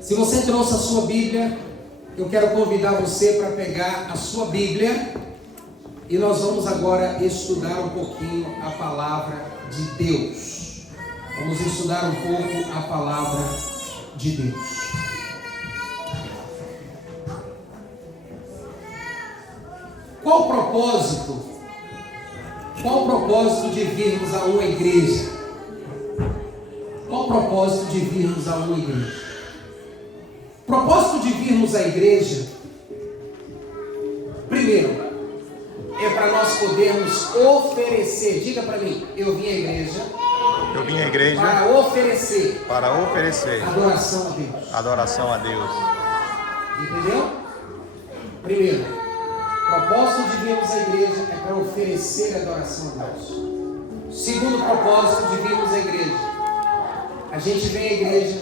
Se você trouxe a sua Bíblia, eu quero convidar você para pegar a sua Bíblia e nós vamos agora estudar um pouquinho a palavra de Deus. Vamos estudar um pouco a palavra de Deus. Qual o propósito? Qual o propósito de virmos a uma igreja? Qual o propósito de virmos a uma igreja? O propósito de virmos à igreja, primeiro, é para nós podermos oferecer. Diga para mim, eu vim à igreja. Eu vim à igreja para oferecer adoração a Deus. Adoração a Deus. Entendeu? Primeiro, o propósito de virmos à igreja é para oferecer adoração a Deus. Segundo propósito de virmos à igreja, a gente vem à igreja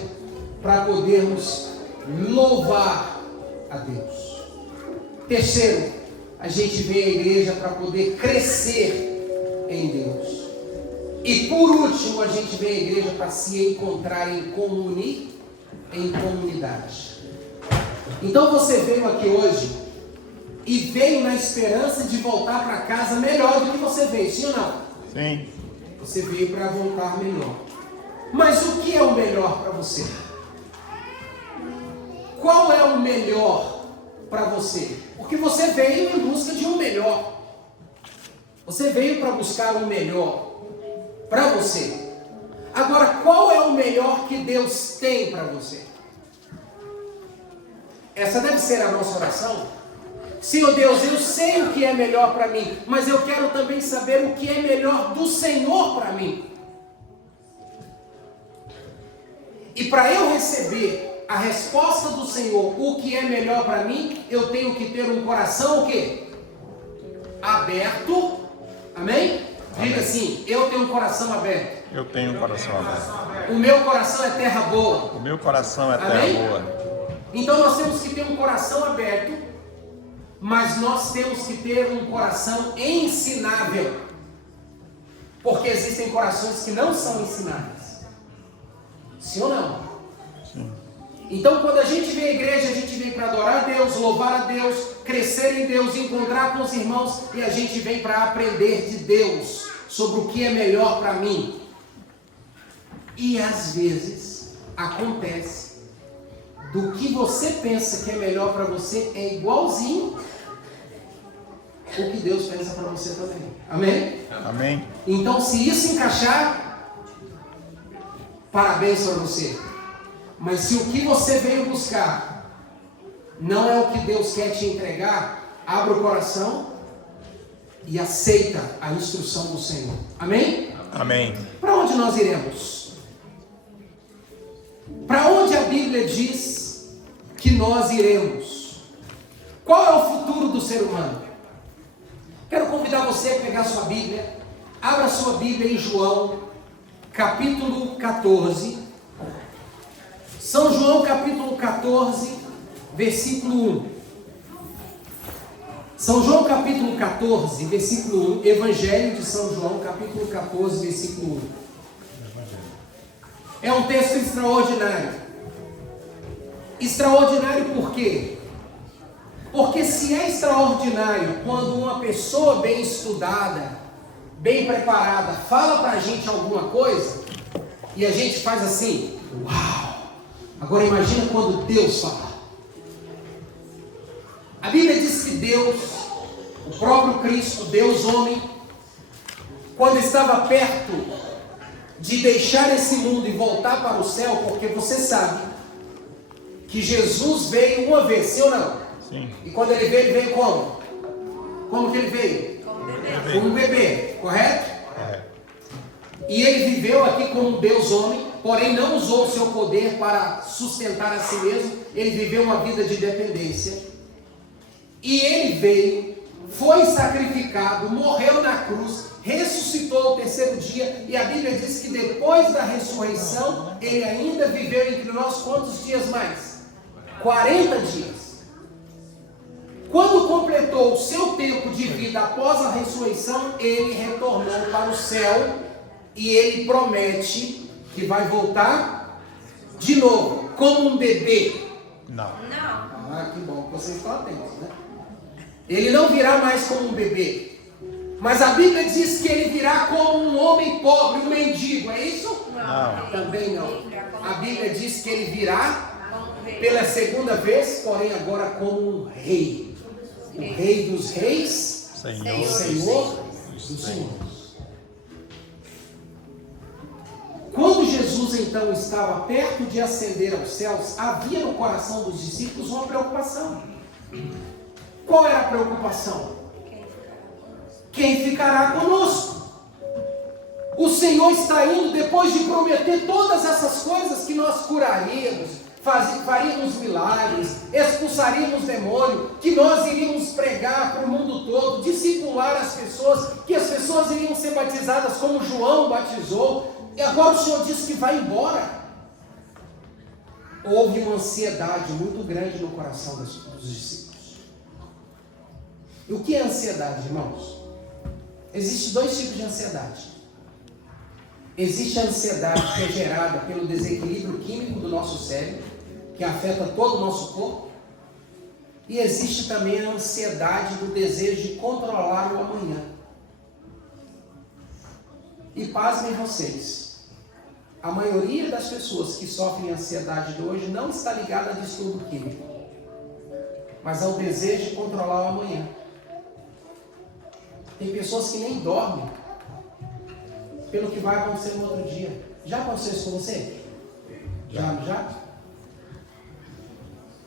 para podermos louvar a Deus. Terceiro, a gente vem à igreja para poder crescer em Deus. E por último, a gente vem à igreja para se encontrar em comunidade. Então você veio aqui hoje e veio na esperança de voltar para casa melhor do que você veio, sim ou não? Sim. Você veio para voltar melhor. Mas o que é o melhor para você? Qual é o melhor para você? Porque você veio em busca de um melhor. Você veio para buscar um melhor para você. Agora, qual é o melhor que Deus tem para você? Essa deve ser a nossa oração. Senhor Deus, eu sei o que é melhor para mim, mas eu quero também saber o que é melhor do Senhor para mim. E para eu receber a resposta do Senhor, o que é melhor para mim, eu tenho que ter um coração o quê? Aberto. Amém? Amém. Diga assim, eu tenho um coração aberto. Eu tenho um coração aberto. O meu coração é terra boa. O meu coração é Amém? terra boa. Então nós temos que ter um coração aberto, mas nós temos que ter um coração ensinável. Porque existem corações que não são ensináveis. Sim ou não? Sim. Então quando a gente vem à igreja, a gente vem para adorar a Deus, louvar a Deus, crescer em Deus, encontrar com os irmãos, e a gente vem para aprender de Deus sobre o que é melhor para mim. E às vezes acontece do que você pensa que é melhor para você é igualzinho o que Deus pensa para você também. Amém? Amém. Então se isso encaixar, parabéns para você. Mas se o que você veio buscar não é o que Deus quer te entregar, abra o coração e aceita a instrução do Senhor. Amém? Amém. Para onde nós iremos? Para onde a Bíblia diz que nós iremos? Qual é o futuro do ser humano? Quero convidar você a pegar sua Bíblia. Abra sua Bíblia em João, capítulo 14. São João, capítulo 14, versículo 1. São João, capítulo 14, versículo 1. Evangelho de São João, capítulo 14, versículo 1. É um texto extraordinário. Extraordinário por quê? Porque se é extraordinário quando uma pessoa bem estudada, bem preparada, fala para a gente alguma coisa, e a gente faz assim, uau! Agora imagina quando Deus fala. A Bíblia diz que Deus, o próprio Cristo, Deus homem, quando estava perto de deixar esse mundo e voltar para o céu, porque você sabe que Jesus veio uma vez, sim ou não? Sim. E quando ele veio como? Como que ele veio? Como um bebê, correto? É. E ele viveu aqui como um Deus homem, porém não usou o seu poder para sustentar a si mesmo. Ele viveu uma vida de dependência. E ele veio, foi sacrificado, morreu na cruz, ressuscitou ao terceiro dia. E a Bíblia diz que depois da ressurreição, ele ainda viveu entre nós quantos dias mais? 40 dias. Quando completou o seu tempo de vida após a ressurreição, ele retornou para o céu e ele promete que vai voltar de novo. como um bebê. Não. Ah, que bom que vocês estão atentos, né? Ele não virá mais como um bebê. Mas a Bíblia diz que ele virá como um homem pobre, um mendigo. É isso? Não. Também não. A Bíblia diz que ele virá pela segunda vez, porém agora como um rei. O rei dos reis, Senhor. o Senhor dos senhores. Quando Jesus então estava perto de ascender aos céus, havia no coração dos discípulos uma preocupação. Qual era a preocupação? Quem ficará conosco? O Senhor está indo depois de prometer todas essas coisas, que nós curaríamos, faríamos milagres, expulsaríamos demônio, que nós iríamos pregar para o mundo todo, discipular as pessoas, que as pessoas iriam ser batizadas como João batizou. E agora o Senhor diz que vai embora. Houve uma ansiedade muito grande no coração dos discípulos. E o que é ansiedade, irmãos? Existem dois tipos de ansiedade. Existe a ansiedade que é gerada pelo desequilíbrio químico do nosso cérebro, que afeta todo o nosso corpo. E existe também a ansiedade do desejo de controlar o amanhã. E pasmem vocês, a maioria das pessoas que sofrem ansiedade de hoje não está ligada a distúrbio químico, mas ao desejo de controlar o amanhã. Tem pessoas que nem dormem pelo que vai acontecer no outro dia. Já aconteceu isso com você? Já?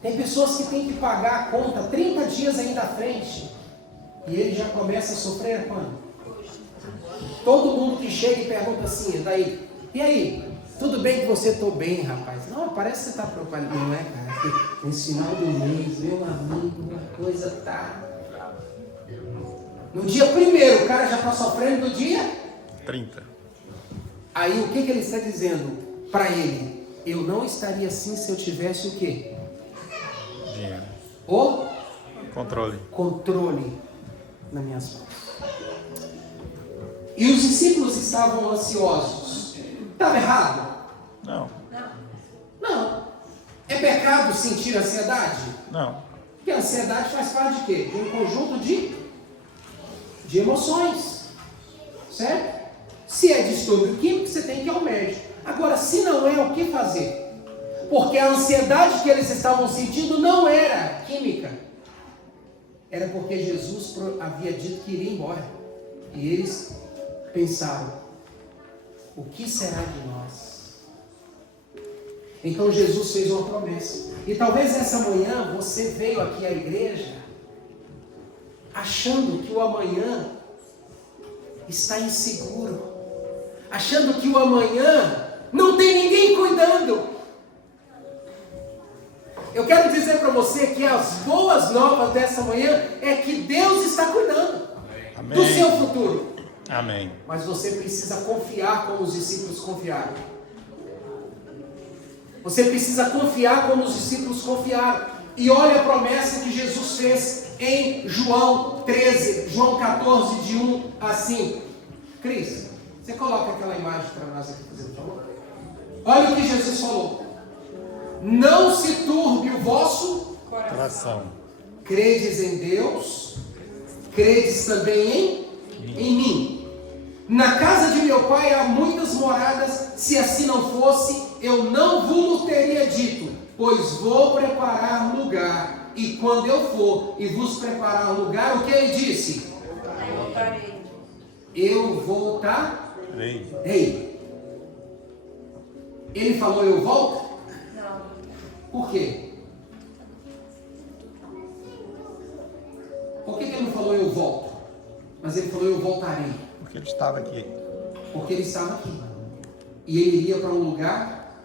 Tem pessoas que têm que pagar a conta 30 dias ainda à frente, e ele já começa a sofrer quando? Todo mundo que chega e pergunta assim, daí, e aí, tudo bem com você? Estou bem, rapaz. Não, parece que você está preocupado. Não é, cara, porque nesse final do mês, meu amigo, a coisa tá... No dia 1º, o cara já está sofrendo no dia 30. Aí o que ele está dizendo para ele? Eu não estaria assim se eu tivesse o quê? Dinheiro. O Controle. nas minhas mãos. E os discípulos estavam ansiosos. Estava errado? Não. Não. É pecado sentir ansiedade? Não. Porque a ansiedade faz parte de quê? De um conjunto de emoções. Certo? Se é distúrbio químico, você tem que ir ao médico. Agora, se não é, o que fazer? Porque a ansiedade que eles estavam sentindo não era química. Era porque Jesus havia dito que iria embora. E eles pensaram, o que será de nós? Então Jesus fez uma promessa. E talvez essa manhã você veio aqui à igreja achando que o amanhã está inseguro, achando que o amanhã não tem ninguém cuidando. Eu quero dizer para você que as boas novas dessa manhã é que Deus está cuidando Amém. do seu futuro. Amém. Mas você precisa confiar como os discípulos confiaram. Você precisa confiar como os discípulos confiaram. E olha a promessa que Jesus fez em João 13, João 14, de 1 a 5. Cris, você coloca aquela imagem para nós aqui, por favor. Olha o que Jesus falou. Não se turbe o vosso Coração. credes em Deus, credes também em mim. Na casa de meu pai há muitas moradas, se assim não fosse, eu não vos teria dito, pois vou preparar um lugar, e quando eu for e vos preparar um lugar, o que ele disse? Eu voltarei. Ele falou eu volto? Não. Por quê? Por que ele não falou eu volto? Mas ele falou eu voltarei. Porque ele estava aqui. Porque ele estava aqui. E ele iria para um lugar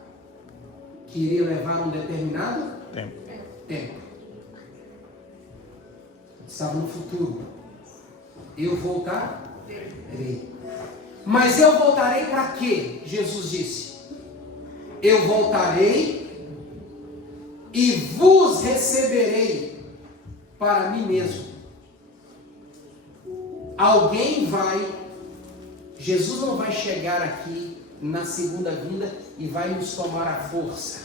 que iria levar um determinado tempo. Estava no futuro. Eu voltarei. Mas eu voltarei para quê? Jesus disse. Eu voltarei e vos receberei para mim mesmo. Jesus não vai chegar aqui na segunda vinda e vai nos tomar à força.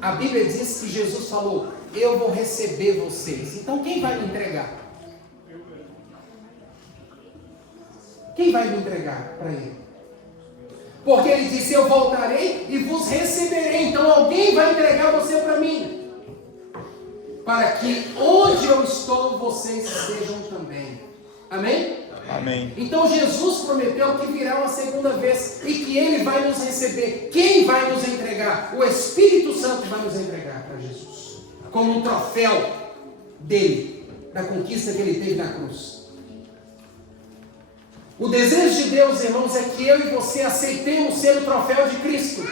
A Bíblia diz que Jesus falou: eu vou receber vocês. Então quem vai me entregar? Quem vai me entregar para ele? Porque ele disse: eu voltarei e vos receberei. Então alguém vai entregar você para mim, para que onde eu estou, vocês estejam também. Amém? Amém. Então Jesus prometeu que virá uma segunda vez e que Ele vai nos receber. Quem vai nos entregar? O Espírito Santo vai nos entregar para Jesus, como um troféu dele, da conquista que Ele teve na cruz. O desejo de Deus, irmãos, é que eu e você aceitemos ser o troféu de Cristo.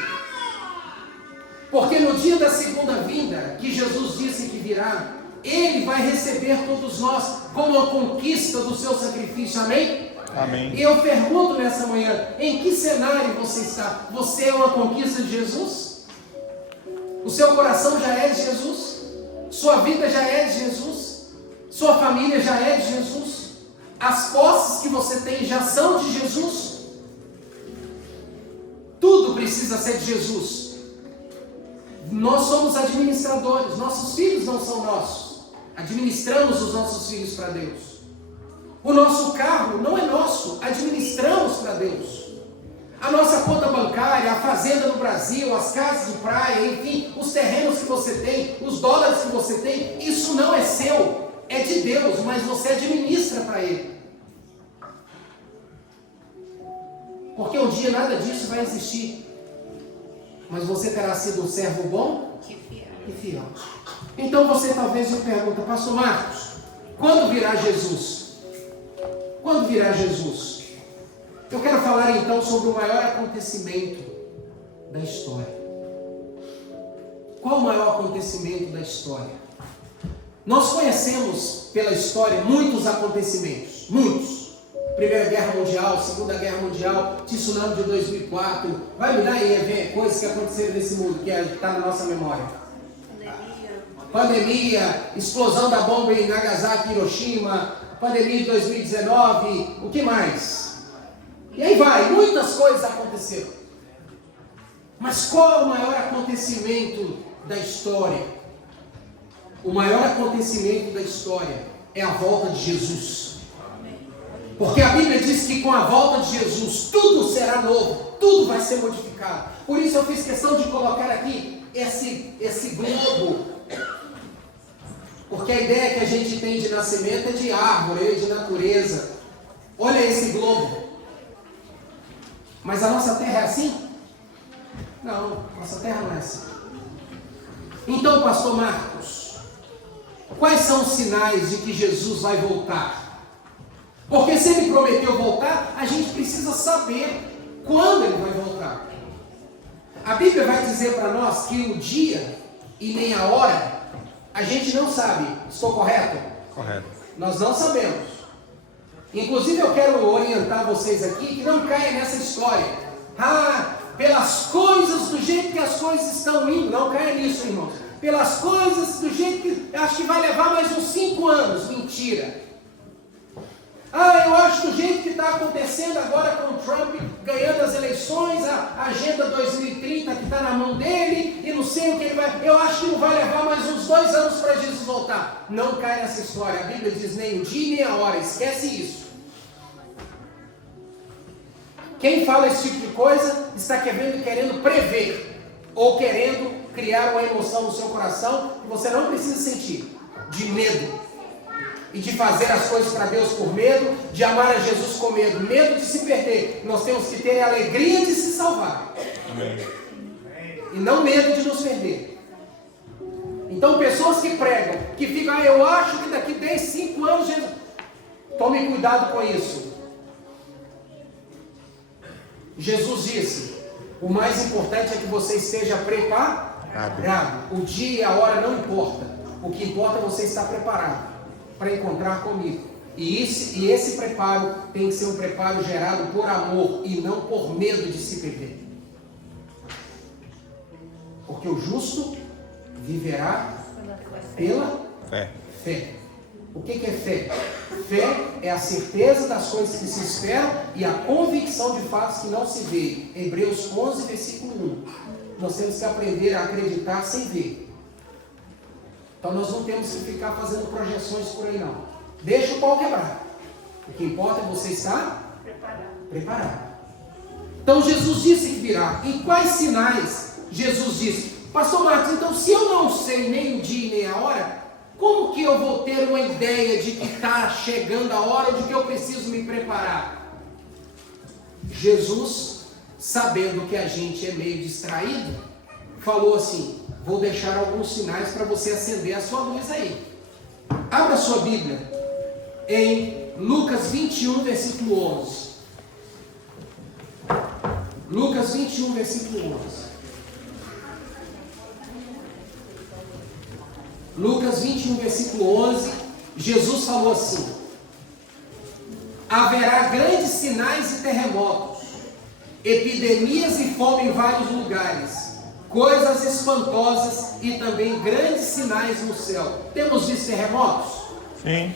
Porque no dia da segunda vinda, que Jesus disse que virá, Ele vai receber todos nós como a conquista do seu sacrifício. Amém? Amém. E eu pergunto nessa manhã: em que cenário você está? Você é uma conquista de Jesus? O seu coração já é de Jesus? Sua vida já é de Jesus? Sua família já é de Jesus? As posses que você tem já são de Jesus? Tudo precisa ser de Jesus. Nós somos administradores, nossos filhos não são nossos. Administramos os nossos filhos para Deus. O nosso carro não é nosso, administramos para Deus. A nossa conta bancária, a fazenda no Brasil, as casas de praia, enfim, os terrenos que você tem, os dólares que você tem, isso não é seu, é de Deus, mas você administra para Ele. Porque um dia nada disso vai existir. Mas você terá sido um servo bom e fiel. Então você talvez me pergunta: pastor Marcos, quando virá Jesus? Quando virá Jesus? Eu quero falar então sobre o maior acontecimento da história. Qual o maior acontecimento da história? Nós conhecemos pela história muitos acontecimentos, muitos. Primeira Guerra Mundial, Segunda Guerra Mundial, tsunami de 2004. Vai me dar aí coisas que aconteceram nesse mundo, que está na nossa memória. Pandemia, explosão da bomba em Nagasaki, Hiroshima, pandemia de 2019, o que mais? E aí vai, muitas coisas aconteceram. Mas qual é o maior acontecimento da história? O maior acontecimento da história é a volta de Jesus. Porque a Bíblia diz que com a volta de Jesus tudo será novo, tudo vai ser modificado. Por isso eu fiz questão de colocar aqui esse globo. Porque a ideia que a gente tem de nascimento é de árvore, de natureza. Olha esse globo. Mas a nossa terra é assim? Não, nossa terra não é assim. Então, pastor Marcos, quais são os sinais de que Jesus vai voltar? Porque se Ele prometeu voltar, a gente precisa saber quando Ele vai voltar. A Bíblia vai dizer para nós que o dia e nem a hora, a gente não sabe. Estou correto? Correto. Nós não sabemos. Inclusive eu quero orientar vocês aqui que não caia nessa história. Pelas coisas, do jeito que as coisas estão indo, não caia nisso, irmãos. Pelas coisas, do jeito que acho que vai levar mais uns 5 anos. Mentira. Eu acho do jeito que está acontecendo agora com o Trump ganhando as eleições, a agenda 2030 que está na mão dele, e não sei o que ele vai. Eu acho que não vai levar mais uns 2 anos para Jesus voltar. Não cai nessa história. A Bíblia diz nem o dia nem a hora. Esquece isso. Quem fala esse tipo de coisa está querendo prever, ou querendo criar uma emoção no seu coração que você não precisa sentir, de medo. E de fazer as coisas para Deus por medo, de amar a Jesus com medo, medo de se perder. Nós temos que ter a alegria de se salvar. Amém. E não medo de nos perder. Então pessoas que pregam, que ficam, eu acho que daqui 10, 5 anos, Jesus... Tome cuidado com isso. Jesus disse, o mais importante é que você esteja preparado. O dia e a hora não importa. O que importa é você estar preparado para encontrar comigo. E esse preparo tem que ser um preparo gerado por amor e não por medo de se perder. Porque o justo viverá pela fé. O que é fé? Fé é a certeza das coisas que se esperam e a convicção de fatos que não se veem. Hebreus 11, versículo 1. Nós temos que aprender a acreditar sem ver. Então nós não temos que ficar fazendo projeções por aí não. Deixa o pau quebrar. O que importa é você estar preparado. Então Jesus disse que virá. Em quais sinais Jesus disse? Pastor Marcos, então se eu não sei nem o dia e nem a hora, como que eu vou ter uma ideia de que está chegando a hora, de que eu preciso me preparar? Jesus, sabendo que a gente é meio distraído, falou assim: vou deixar alguns sinais para você acender a sua luz aí. Abra sua Bíblia em Lucas 21, versículo 11. Lucas 21, versículo 11. Lucas 21, versículo 11, Jesus falou assim: haverá grandes sinais e terremotos, epidemias e fome em vários lugares, coisas espantosas e também grandes sinais no céu. Temos visto terremotos? Sim.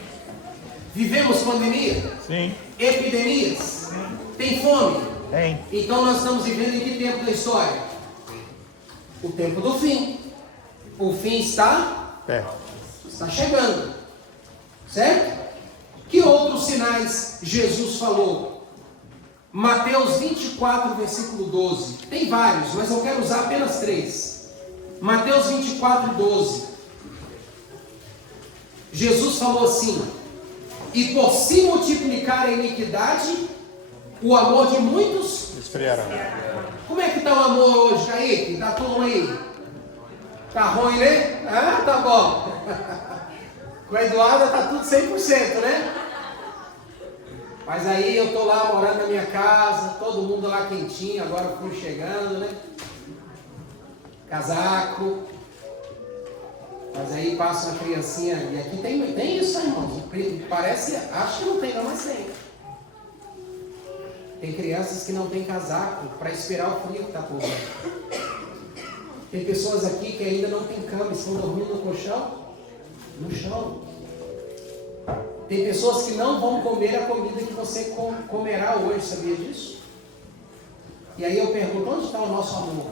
Vivemos pandemia? Sim. Epidemias? Sim. Tem fome? Tem. Então nós estamos vivendo em que tempo da história? O tempo do fim. O fim está chegando, certo? Que outros sinais Jesus falou? Mateus 24, versículo 12. Tem vários, mas eu quero usar apenas 3. Mateus 24, 12. Jesus falou assim: e por se multiplicar a iniquidade, o amor de muitos Esfriarão. Como é que está o amor hoje, Kaique? Está tudo aí? Tá ruim, né? Ah, tá bom. Com a Eduarda tá tudo 100%, né? Mas aí eu tô lá morando na minha casa, todo mundo lá quentinho, agora fui chegando, né? Casaco. Mas aí passa uma criancinha, e aqui tem isso, irmãos. Parece, acho que não tem não, mas tem. Tem crianças que não tem casaco para esperar o frio que está por lá. Tem pessoas aqui que ainda não tem cama, estão dormindo no colchão, no chão. Tem pessoas que não vão comer a comida que você comerá hoje, sabia disso? E aí eu pergunto, onde está o nosso amor?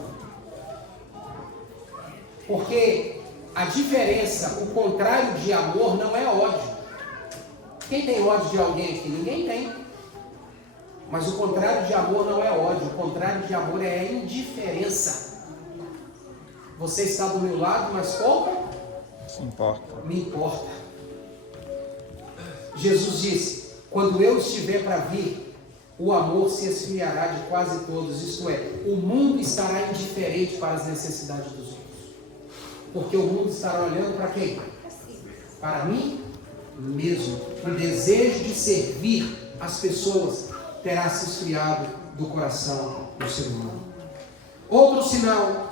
Porque a diferença, o contrário de amor não é ódio. Quem tem ódio de alguém aqui? Ninguém tem. Mas o contrário de amor não é ódio, o contrário de amor é a indiferença. Você está do meu lado, mas pouco Se importa. me importa. Jesus disse: quando eu estiver para vir, o amor se esfriará de quase todos. Isto é, o mundo estará indiferente para as necessidades dos outros. Porque o mundo estará olhando para quem? Para mim mesmo. O desejo de servir as pessoas terá se esfriado do coração do ser humano. Outro sinal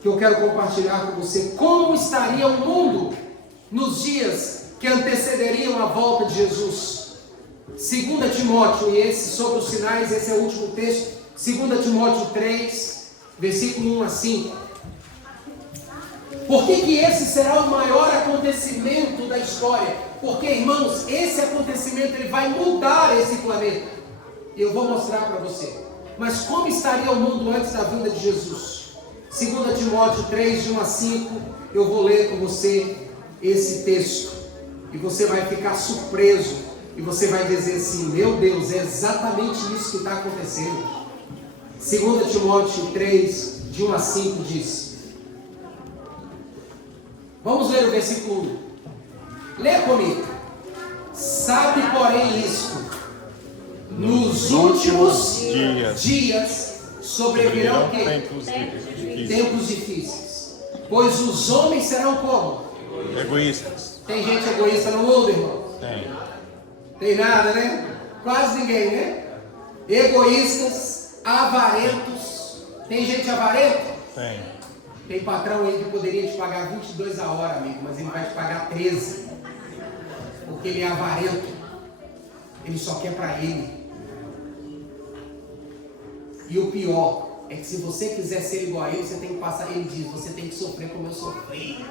que eu quero compartilhar com você: como estaria o mundo nos dias que antecederiam a volta de Jesus. 2 Timóteo, e esse sobre os sinais, esse é o último texto, 2 Timóteo 3, versículo 1 a 5. Por que esse será o maior acontecimento da história? Porque, irmãos, esse acontecimento ele vai mudar esse planeta. Eu vou mostrar para você. Mas como estaria o mundo antes da vinda de Jesus? 2 Timóteo 3, de 1 a 5, eu vou ler com você esse texto. E você vai ficar surpreso. E você vai dizer assim: meu Deus, é exatamente isso que está acontecendo. 2 Timóteo 3, de 1 a 5 diz. Vamos ler o versículo 1. Lê comigo. Sabe, porém, isto: nos últimos dias sobrevirão o quê? Tempos difíceis. Pois os homens serão como? Egoístas. Tem gente egoísta no mundo, irmão? Tem nada, né? Quase ninguém, né? Egoístas, avarentos. Tem gente avarenta? Tem patrão aí que poderia te pagar 22 a hora, amigo, mas ele vai te pagar 13. Porque ele é avarento. Ele só quer para ele. E o pior é que se você quiser ser igual a ele, você tem que passar. Ele diz: você tem que sofrer como eu sofri.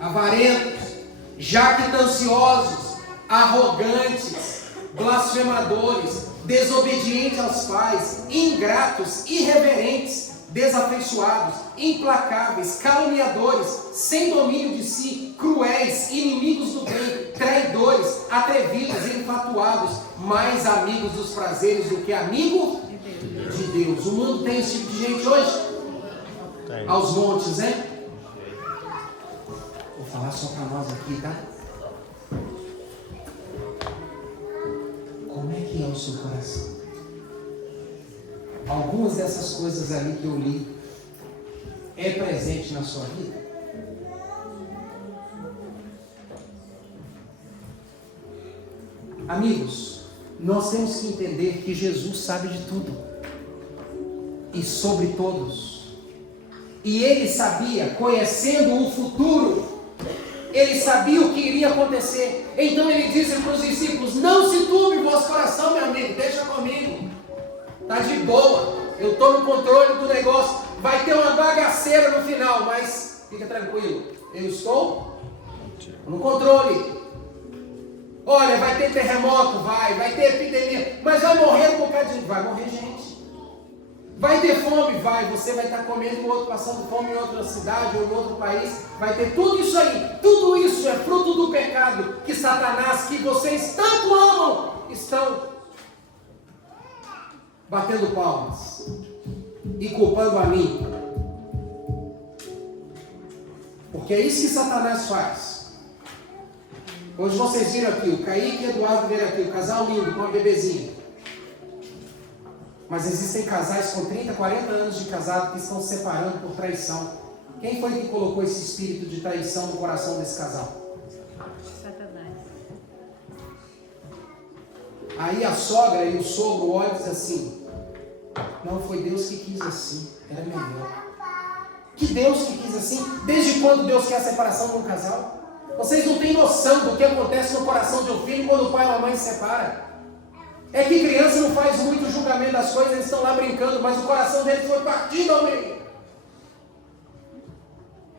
Avarentos, jactanciosos, arrogantes, blasfemadores, desobedientes aos pais, ingratos, irreverentes, desafeiçoados, implacáveis, caluniadores, sem domínio de si, cruéis, inimigos do bem, traidores, atrevidos e infatuados, mais amigos dos prazeres do que amigo de Deus. O mundo tem esse tipo de gente hoje? Tem. Aos montes, né? Vou falar só para nós aqui, tá? Como é que é o seu coração? Algumas dessas coisas ali que eu li é presente na sua vida? Amigos, nós temos que entender que Jesus sabe de tudo e sobre todos. E ele sabia, conhecendo o futuro, ele sabia o que iria acontecer. Então ele disse para os discípulos: não se turbe o vosso coração, meu amigo, deixa comigo. Está de boa, eu estou no controle do negócio. Vai ter uma bagaceira no final, mas fica tranquilo, eu estou no controle. Olha, vai ter terremoto, vai ter epidemia, mas vai morrer um bocadinho, vai morrer gente. Vai ter fome, você vai estar comendo, o outro passando fome em outra cidade ou em outro país. Vai ter tudo isso aí. Tudo isso é fruto do pecado que Satanás, que vocês tanto amam, estão batendo palmas e culpando a mim. Porque é isso que Satanás faz. Hoje vocês viram aqui, o Kaique e o Eduardo viram aqui, o casal lindo com a bebezinha. Mas existem casais com 30, 40 anos de casado que estão se separando por traição. Quem foi que colocou esse espírito de traição no coração desse casal? Satanás. Aí a sogra e o sogro olham e dizem assim: não, foi Deus que quis assim, era melhor. Que Deus que quis assim? Desde quando Deus quer a separação de um casal? Vocês não têm noção do que acontece no coração de um filho quando o pai ou a mãe se separa. É que criança não faz muito julgamento das coisas, eles estão lá brincando, mas o coração deles foi partido ao meio.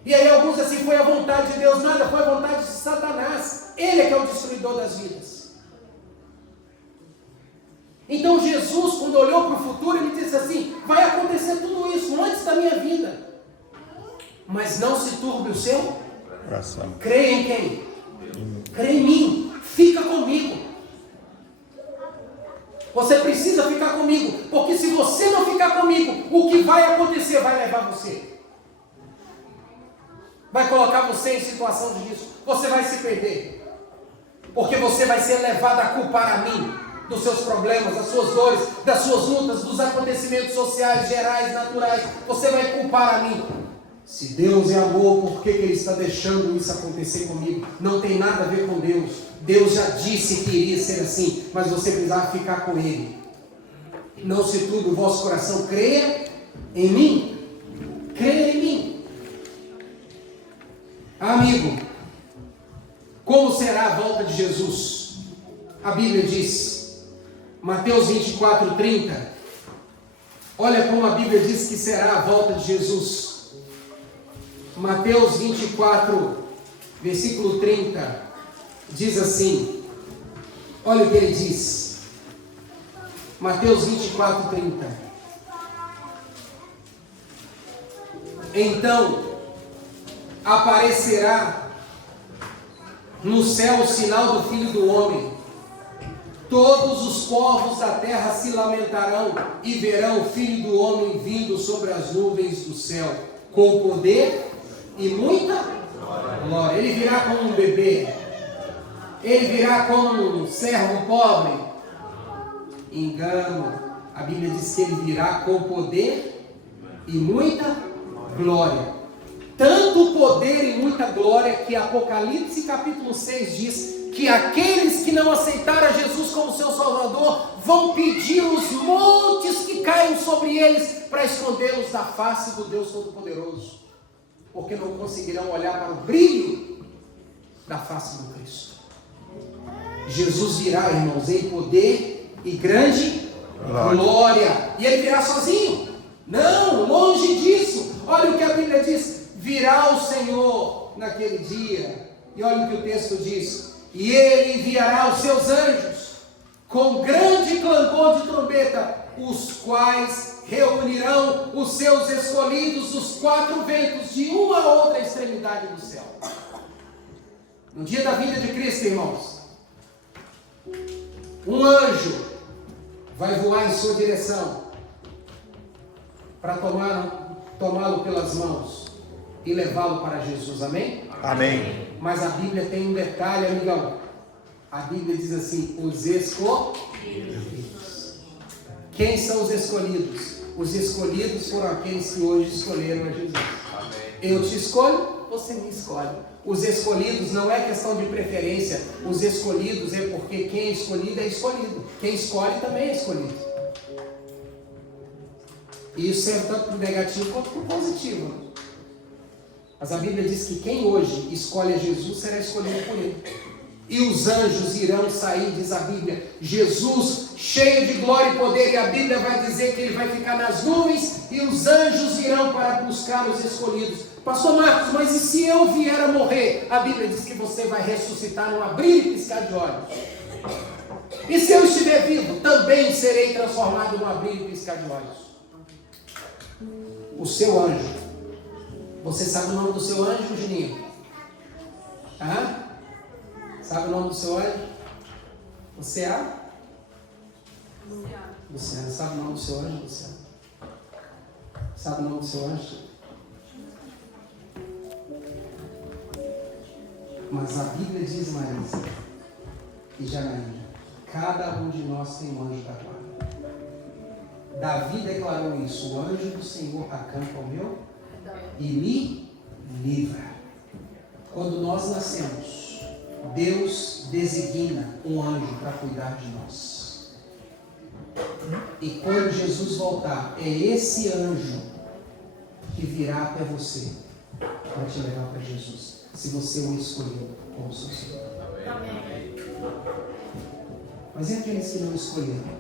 E aí alguns assim, foi a vontade de Deus, nada, foi a vontade de Satanás. Ele é que é o destruidor das vidas. Então Jesus, quando olhou para o futuro, ele disse assim: vai acontecer tudo isso antes da minha vida. Mas não se turbe o seu Coração. Creia em quem? Creia em mim. Fica comigo. Você precisa ficar comigo, porque se você não ficar comigo, o que vai acontecer vai levar você. Vai colocar você em situação de risco. Você vai se perder. Porque você vai ser levado a culpar a mim dos seus problemas, das suas dores, das suas lutas, dos acontecimentos sociais, gerais, naturais. Você vai culpar a mim. Se Deus é amor, por que Ele está deixando isso acontecer comigo? Não tem nada a ver com Deus. Deus já disse que iria ser assim, mas você precisava ficar com Ele. Não se turbe o vosso coração, creia em mim. Creia em mim. Amigo, como será a volta de Jesus? A Bíblia diz, Mateus 24, 30. Olha como a Bíblia diz que será a volta de Jesus. Mateus 24, versículo 30, diz assim, olha o que ele diz, Mateus 24, 30, então aparecerá no céu o sinal do Filho do Homem, todos os povos da terra se lamentarão e verão o Filho do Homem vindo sobre as nuvens do céu, com poder e muita glória. Ele virá como um bebê. Ele virá como um servo pobre. Engano. A Bíblia diz que ele virá com poder e muita glória. Tanto poder e muita glória que Apocalipse capítulo 6 diz que aqueles que não aceitaram Jesus como seu Salvador vão pedir os montes que caiam sobre eles para escondê-los da face do Deus Todo-Poderoso. Porque não conseguirão olhar para o brilho da face do Cristo. Jesus virá, irmãos, em poder e grande glória. E ele virá sozinho? Não, longe disso. Olha o que a Bíblia diz: virá o Senhor naquele dia. E olha o que o texto diz: e ele enviará os seus anjos com grande clangor de trombeta, os quais reunirão os seus escolhidos dos 4 ventos, de uma a outra extremidade do céu. No dia da vinda de Cristo, irmãos, um anjo vai voar em sua direção para tomá-lo pelas mãos e levá-lo para Jesus, amém? Amém. Mas a Bíblia tem um detalhe, amigão. A Bíblia diz assim: os escolhidos. Quem são os escolhidos? Os escolhidos foram aqueles que hoje escolheram a Jesus. Amém. Eu te escolho, você me escolhe. Os escolhidos não é questão de preferência. Os escolhidos é porque quem é escolhido é escolhido. Quem escolhe também é escolhido. E isso serve tanto para o negativo quanto para o positivo. Mas a Bíblia diz que quem hoje escolhe a Jesus será escolhido por ele. E os anjos irão sair, diz a Bíblia, Jesus cheio de glória e poder, e a Bíblia vai dizer que ele vai ficar nas nuvens, e os anjos irão para buscar os escolhidos. Pastor Marcos, mas e se eu vier a morrer? A Bíblia diz que você vai ressuscitar num abrir e piscar de olhos. E se eu estiver vivo, também serei transformado num abrir e piscar de olhos. O seu anjo. Você sabe o nome do seu anjo, Juninho? Hã? Sabe o nome do seu anjo? Luciano? Luciano, sabe o nome do seu anjo, Luciano? Sabe o nome do seu anjo? Mas a Bíblia diz, Marisa e Janaína, cada um de nós tem um anjo da guarda. Davi declarou isso: o anjo do Senhor acampa ao meu e me livra. Quando nós nascemos, Deus designa um anjo para cuidar de nós. E quando Jesus voltar, é esse anjo que virá até você para te levar para Jesus, se você o escolheu como seu Senhor. Mas e aqueles que não escolheram?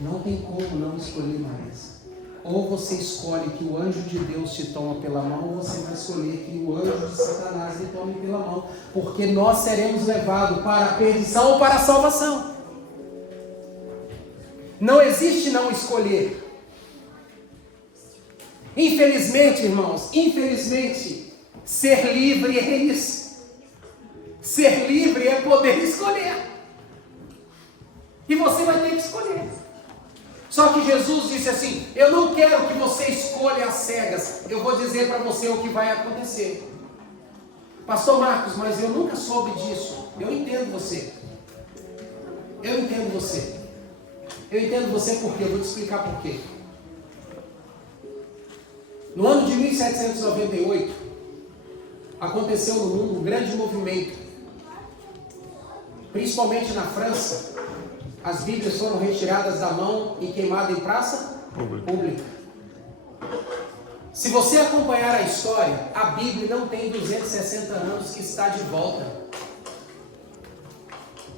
Não tem como não escolher mais. Ou você escolhe que o anjo de Deus te toma pela mão, ou você vai escolher que o anjo de Satanás lhe tome pela mão. Porque nós seremos levados para a perdição ou para a salvação. Não existe não escolher. Infelizmente, irmãos, ser livre é isso. Ser livre é poder escolher. E você vai ter que escolher. Só que Jesus disse assim: eu não quero que você escolha às cegas, eu vou dizer para você o que vai acontecer. Pastor Marcos, mas eu nunca soube disso. Eu entendo você. Eu entendo você porque eu vou te explicar por quê. No ano de 1798, aconteceu no mundo um grande movimento, principalmente na França. As Bíblias foram retiradas da mão e queimadas em praça pública. Se você acompanhar a história, a Bíblia não tem 260 anos que está de volta.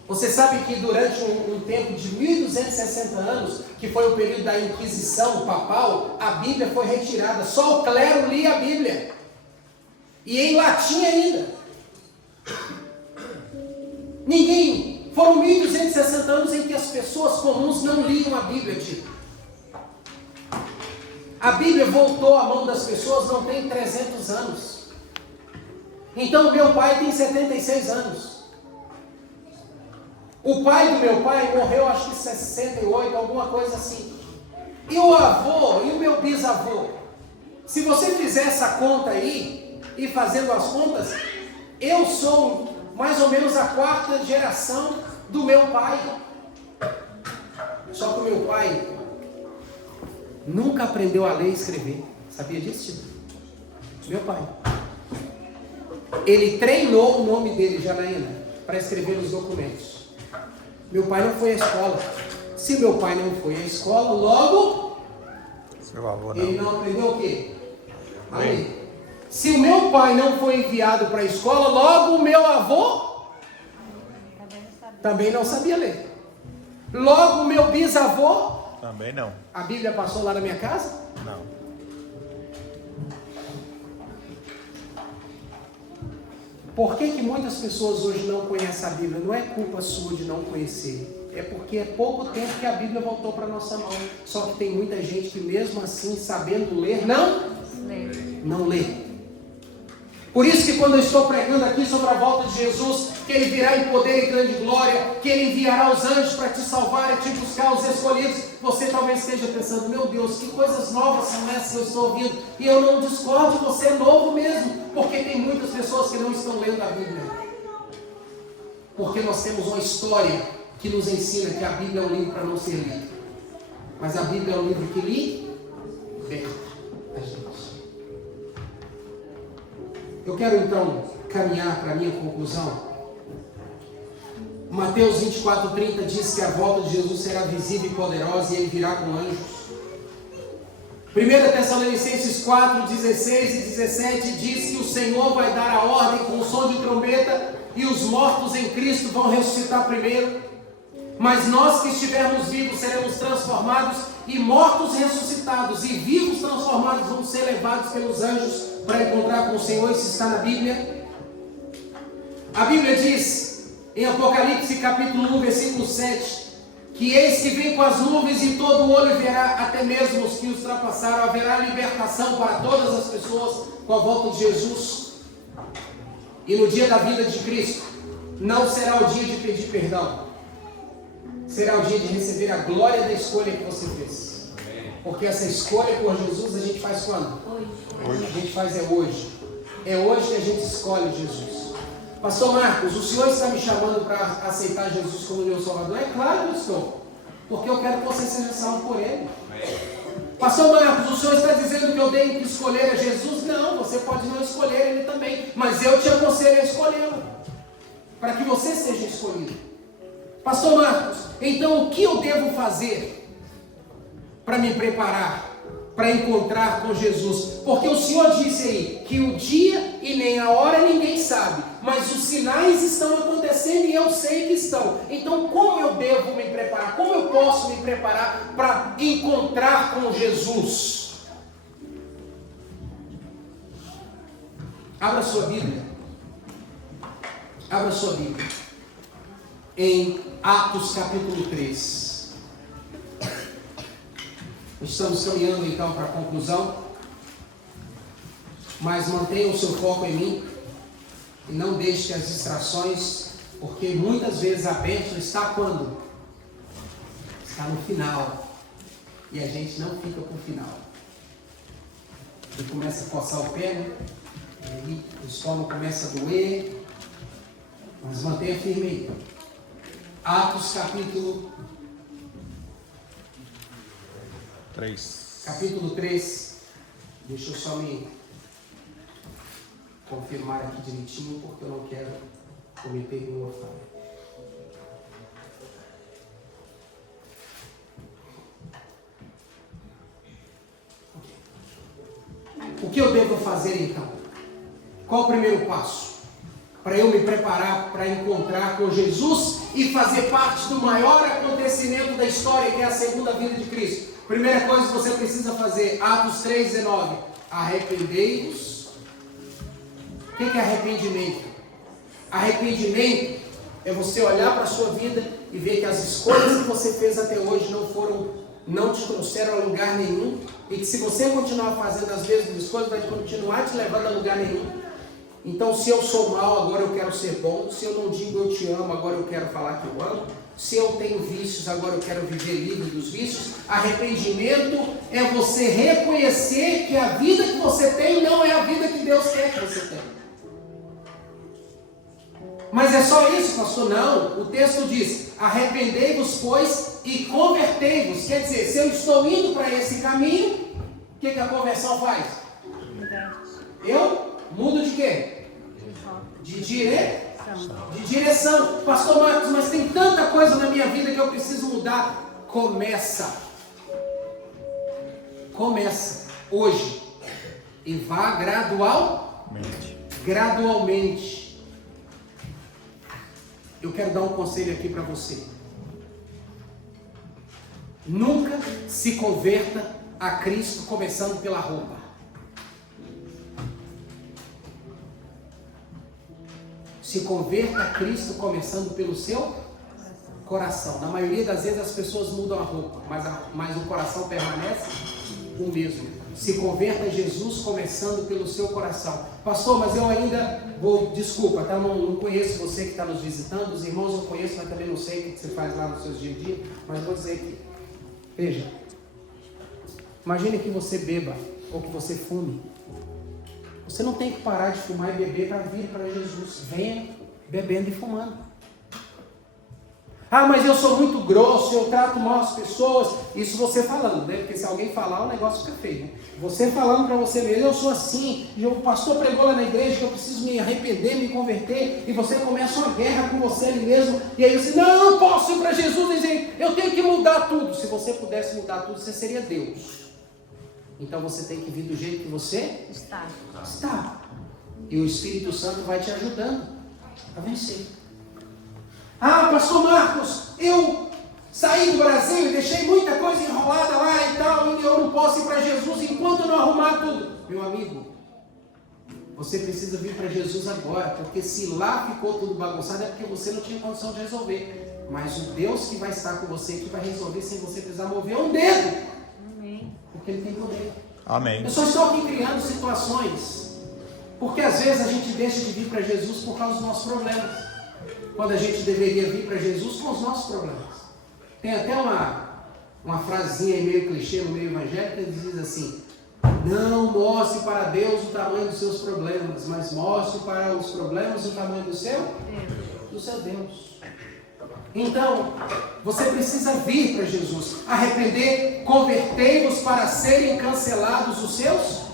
Você sabe que durante um tempo de 1260 anos, que foi o período da Inquisição papal, a Bíblia foi retirada. Só o clero lia a Bíblia. E em latim ainda. Foram 1260 anos em que as pessoas comuns não liam a Bíblia, tipo. A Bíblia voltou à mão das pessoas não tem 300 anos. Então meu pai tem 76 anos. O pai do meu pai morreu acho que em 68, alguma coisa assim. E o avô e o meu bisavô. Se você fizer essa conta aí, e fazendo as contas, eu sou mais ou menos a 4ª geração do meu pai. Só que o meu pai nunca aprendeu a ler e escrever. Sabia disso, Tito? Meu pai. Ele treinou o nome dele, Janaína, para escrever nos documentos. Meu pai não foi à escola. Se meu pai não foi à escola, logo seu avô não. Ele não aprendeu o quê? A ler. Se o meu pai não foi enviado para a escola, logo o meu avô também não sabia ler. Logo o meu bisavô também não. A Bíblia passou lá na minha casa? Não. Por que muitas pessoas hoje não conhecem a Bíblia? Não é culpa sua de não conhecer. É porque é pouco tempo que a Bíblia voltou para a nossa mão. Só que tem muita gente que mesmo assim, sabendo ler, não lê. Por isso que quando eu estou pregando aqui sobre a volta de Jesus, que Ele virá em poder e grande glória, que Ele enviará os anjos para te salvar e te buscar, os escolhidos, você talvez esteja pensando, meu Deus, que coisas novas são essas que eu estou ouvindo? E eu não discordo, você é novo mesmo, porque tem muitas pessoas que não estão lendo a Bíblia. Porque nós temos uma história que nos ensina que a Bíblia é um livro para não ser lido. Mas a Bíblia é um livro que liberta a gente. Eu quero então caminhar para a minha conclusão. Mateus 24:30 diz que a volta de Jesus será visível e poderosa e Ele virá com anjos. 1 Tessalonicenses 4:16 e 17 diz que o Senhor vai dar a ordem com o som de trombeta e os mortos em Cristo vão ressuscitar primeiro. Mas nós que estivermos vivos seremos transformados e mortos ressuscitados e vivos transformados vão ser levados pelos anjos para encontrar com o Senhor. Isso está na Bíblia. A Bíblia diz em Apocalipse capítulo 1 versículo 7 que eis que vem com as nuvens e todo olho verá, até mesmo os que os ultrapassaram. Haverá libertação para todas as pessoas com a volta de Jesus. E no dia da vida de Cristo não será o dia de pedir perdão, será o dia de receber a glória da escolha que você fez. Porque essa escolha por Jesus a gente faz quando? Hoje. A gente faz hoje. É hoje que a gente escolhe Jesus. Pastor Marcos, o senhor está me chamando para aceitar Jesus como meu Salvador? É claro que eu estou. Porque eu quero que você seja salvo por Ele. Pastor Marcos, o senhor está dizendo que eu tenho que escolher a Jesus? Não, você pode não escolher Ele também. Mas eu te aconselho a escolhê-lo. Para que você seja escolhido. Pastor Marcos, então o que eu devo fazer para me preparar, para encontrar com Jesus? Porque o Senhor disse aí que o dia e nem a hora ninguém sabe, mas os sinais estão acontecendo e eu sei que estão. Então como eu devo me preparar? Como eu posso me preparar para encontrar com Jesus? Abra sua Bíblia. Abra sua Bíblia. Em Atos capítulo 3. Estamos caminhando então para a conclusão. Mas mantenha o seu foco em mim. E não deixe as distrações. Porque muitas vezes a bênção está quando? Está no final. E a gente não fica para o final. E começa a coçar o pé, né? E aí o estômago começa a doer. Mas mantenha firme aí. Atos capítulo 3. Capítulo 3. Deixa eu só me confirmar aqui direitinho, porque eu não quero cometer nenhuma falha. O que eu devo fazer então? Qual o primeiro passo? Para eu me preparar para encontrar com Jesus e fazer parte do maior acontecimento da história, que é a segunda vinda de Cristo. Primeira coisa que você precisa fazer, Atos 3:19, arrependei-vos. O que é arrependimento? Arrependimento é você olhar para a sua vida e ver que as escolhas que você fez até hoje não te trouxeram a lugar nenhum, e que se você continuar fazendo as mesmas escolhas, vai continuar te levando a lugar nenhum. Então, se eu sou mau, agora eu quero ser bom. Se eu não digo eu te amo, agora eu quero falar que eu amo. Se eu tenho vícios, agora eu quero viver livre dos vícios. Arrependimento é você reconhecer que a vida que você tem não é a vida que Deus quer que você tenha. Mas é só isso, pastor? Não. O texto diz, arrependei-vos, pois, e convertei-vos. Quer dizer, se eu estou indo para esse caminho, o que a conversão faz? Eu mudo de quê? De direção. Pastor Marcos, mas tem tanta coisa na minha vida que eu preciso mudar. Começa hoje e vá gradualmente. Eu quero dar um conselho aqui para você. Nunca se converta a Cristo começando pela roupa. Se converta a Cristo começando pelo seu coração. Na maioria das vezes as pessoas mudam a roupa, mas o coração permanece o mesmo. Se converta a Jesus começando pelo seu coração. Pastor, mas eu ainda desculpa, tá? Não conheço você que está nos visitando, os irmãos eu conheço, mas também não sei o que você faz lá nos seus dia a dia, mas vou dizer que, veja, imagine que você beba ou que você fume. Você não tem que parar de fumar e beber para vir para Jesus. Venha bebendo e fumando. Ah, mas eu sou muito grosso, eu trato mal as pessoas. Isso você falando, né? Porque se alguém falar, o negócio fica feio, né? Você falando para você mesmo, eu sou assim, o pastor pregou lá na igreja que eu preciso me arrepender, me converter, e você começa uma guerra com você ali mesmo, e aí você, não, eu posso ir para Jesus e dizer, eu tenho que mudar tudo. Se você pudesse mudar tudo, você seria Deus. Então você tem que vir do jeito que você está. E o Espírito Santo vai te ajudando a vencer. Ah, pastor Marcos, eu saí do Brasil e deixei muita coisa enrolada lá e tal, e eu não posso ir para Jesus enquanto eu não arrumar tudo. Meu amigo, você precisa vir para Jesus agora, porque se lá ficou tudo bagunçado é porque você não tinha condição de resolver. Mas o Deus que vai estar com você, que vai resolver sem você precisar mover um dedo. Amém. Porque Ele tem poder. Amém. Eu só estou aqui criando situações, porque às vezes a gente deixa de vir para Jesus por causa dos nossos problemas, quando a gente deveria vir para Jesus com os nossos problemas. Tem até uma frasezinha meio clichê no meio evangélico que diz assim: não mostre para Deus o tamanho dos seus problemas, mas mostre para os problemas o tamanho do seu Deus. Então, você precisa vir para Jesus, arrepender, convertei-vos para serem cancelados os seus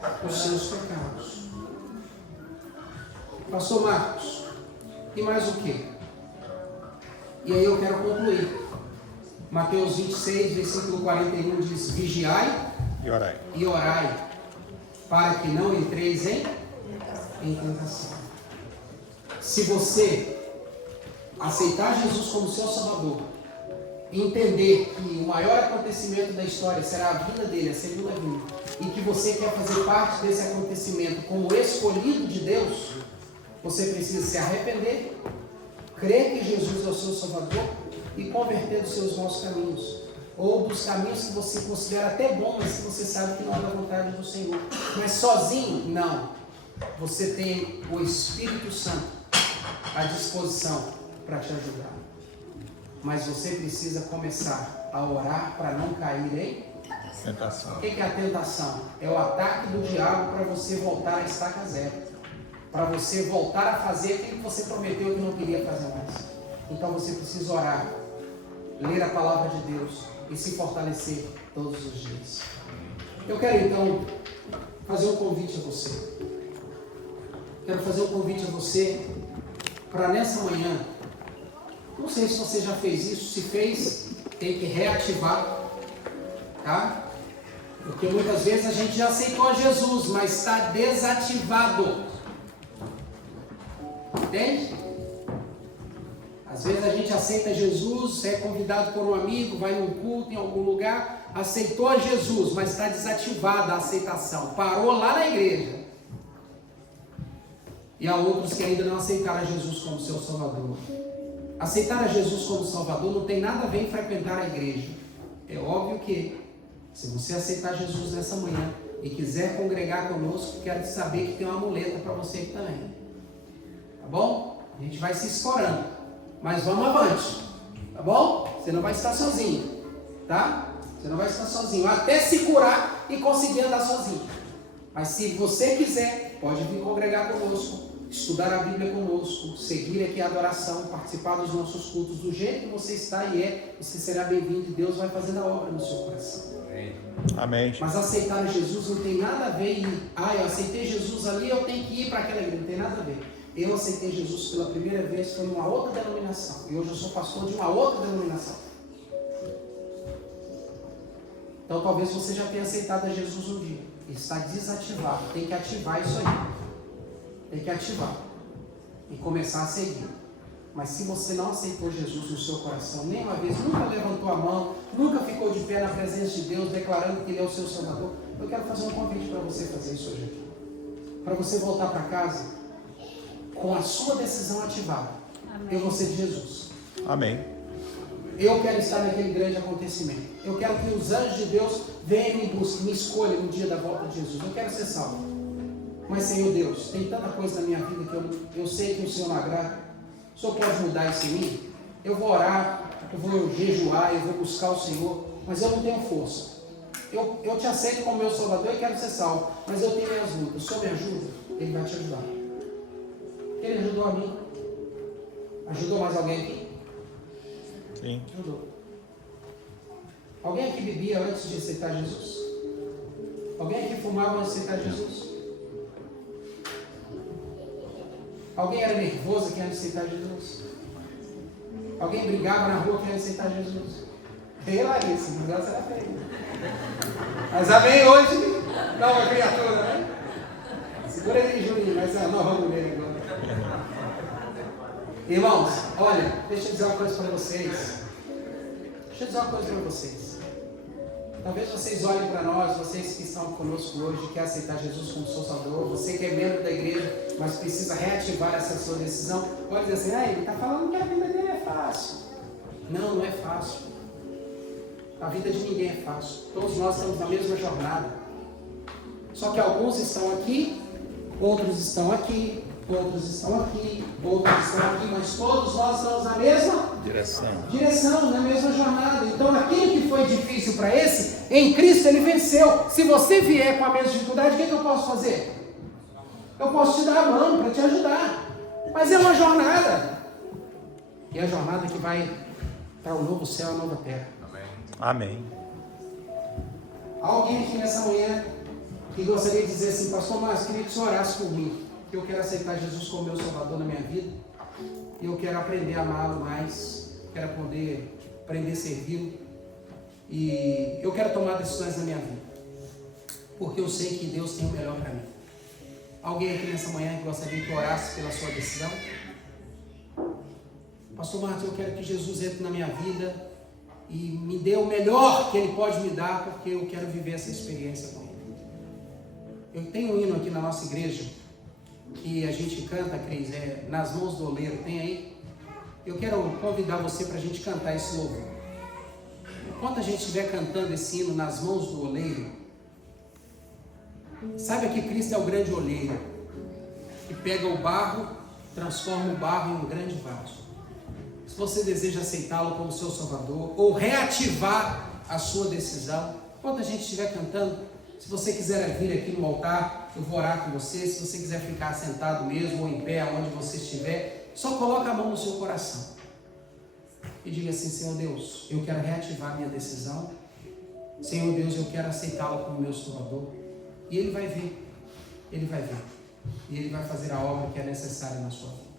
pecados. Pastor Marcos, e mais o quê? E aí eu quero concluir. Mateus 26, versículo 41 diz: vigiai e orai, para que não entreis em tentação. Se você aceitar Jesus como seu Salvador, entender que o maior acontecimento da história será a vinda dele, a segunda vinda, e que você quer fazer parte desse acontecimento como escolhido de Deus, você precisa se arrepender, crer que Jesus é o seu Salvador e converter dos seus maus caminhos, ou dos caminhos que você considera até bom, mas que você sabe que não é da vontade do Senhor. Mas sozinho, não. Você tem o Espírito Santo à disposição para te ajudar. Mas você precisa começar a orar para não cair em tentação. O que é a tentação? É o ataque do diabo para você voltar a estaca zero, para você voltar a fazer aquilo que você prometeu que não queria fazer mais. Então você precisa orar, ler a palavra de Deus e se fortalecer todos os dias. Eu quero então fazer um convite a você. Quero fazer um convite a você para nessa manhã. Não sei se você já fez isso. Se fez, tem que reativar, tá? Porque muitas vezes a gente já aceitou a Jesus, mas está desativado. Entende? Às vezes a gente aceita Jesus, é convidado por um amigo, vai num culto em algum lugar, aceitou a Jesus, mas está desativada a aceitação, parou lá na igreja. E há outros que ainda não aceitaram a Jesus como seu Salvador. Aceitar a Jesus como Salvador não tem nada a ver em frequentar a igreja. É óbvio que, se você aceitar Jesus nessa manhã e quiser congregar conosco, quero saber que tem uma muleta para você aqui também. Tá bom? A gente vai se escorando, mas vamos avante. Tá bom? Você não vai estar sozinho. Tá? Você não vai estar sozinho. Até se curar e conseguir andar sozinho. Mas se você quiser, pode vir congregar conosco, estudar a Bíblia conosco, seguir aqui a adoração, participar dos nossos cultos do jeito que você está e você será bem-vindo e Deus vai fazendo a obra no seu coração. Amém. Mas aceitar Jesus não tem nada a ver em, eu aceitei Jesus ali, eu tenho que ir para aquela igreja, não tem nada a ver. Eu aceitei Jesus pela primeira vez, foi numa outra denominação, e hoje eu sou pastor de uma outra denominação. Então talvez você já tenha aceitado a Jesus um dia, está desativado, tem que ativar isso aí. Tem que ativar e começar a seguir. Mas se você não aceitou Jesus no seu coração, nenhuma vez, nunca levantou a mão, nunca ficou de pé na presença de Deus, declarando que Ele é o seu Salvador, eu quero fazer um convite para você fazer isso hoje aqui. Para você voltar para casa com a sua decisão ativada. Amém. Eu vou ser de Jesus. Amém. Eu quero estar naquele grande acontecimento. Eu quero que os anjos de Deus venham e me busquem, me escolham no dia da volta de Jesus. Eu quero ser salvo. Mas, Senhor Deus, tem tanta coisa na minha vida que eu sei que o Senhor não agrada. O Senhor pode mudar isso em mim? Eu vou orar, eu vou jejuar, eu vou buscar o Senhor, mas eu não tenho força. Eu te aceito como meu Salvador e quero ser salvo, mas eu tenho minhas lutas. O Senhor me ajuda? Ele vai te ajudar. Ele ajudou a mim. Ajudou mais alguém aqui? Sim. Ajudou. Alguém aqui bebia antes de aceitar Jesus? Alguém aqui fumava antes de aceitar Jesus? Alguém era nervoso aqui antes de aceitar Jesus? Alguém brigava na rua aqui antes de aceitar Jesus? Ei, Larissa, não dá será feio. Mas amém hoje, nova criatura, né? Segura aí, Juninho, mas é a nova mulher agora. Irmãos, olha, deixa eu dizer uma coisa para vocês. Talvez vocês olhem para nós, vocês que estão conosco hoje, que querem aceitar Jesus como seu Salvador, você que é membro da igreja, mas precisa reativar essa sua decisão. Pode dizer assim, ele está falando que a vida dele é fácil. Não, não é fácil. A vida de ninguém é fácil. Todos nós estamos na mesma jornada. Só que alguns estão aqui, outros estão aqui, outros estão aqui, mas todos nós estamos na mesma direção, na mesma jornada. Então aquilo que foi difícil para esse, em Cristo ele venceu. Se você vier com a mesma dificuldade, o que eu posso fazer? Eu posso te dar a mão para te ajudar. Mas é uma jornada. E a jornada que vai para o novo céu e a nova terra. Amém. Alguém aqui nessa manhã que gostaria de dizer assim, pastor Márcio, queria que o senhor orasse por mim. Eu quero aceitar Jesus como meu Salvador na minha vida. E eu quero aprender a amá-lo mais. Quero poder aprender a servi-lo. E eu quero tomar decisões na minha vida. Porque eu sei que Deus tem o melhor para mim. Alguém aqui nessa manhã que gostaria que eu orasse pela sua decisão? Pastor Márcio, eu quero que Jesus entre na minha vida e me dê o melhor que Ele pode me dar, porque eu quero viver essa experiência com Ele. Eu tenho um hino aqui na nossa igreja, que a gente canta, Cris, Nas Mãos do Oleiro, tem aí? Eu quero convidar você para a gente cantar esse louvor. Enquanto a gente estiver cantando esse hino, Nas Mãos do Oleiro, saiba que Cristo é o grande oleiro, que pega o barro, transforma o barro em um grande vaso. Se você deseja aceitá-lo como seu Salvador, ou reativar a sua decisão, enquanto a gente estiver cantando, se você quiser vir aqui no altar, eu vou orar com você. Se você quiser ficar sentado mesmo ou em pé, onde você estiver, só coloca a mão no seu coração e diga assim, Senhor Deus, eu quero reativar minha decisão. Senhor Deus, eu quero aceitá-lo como meu Salvador. E Ele vai ver, e Ele vai fazer a obra que é necessária na sua vida.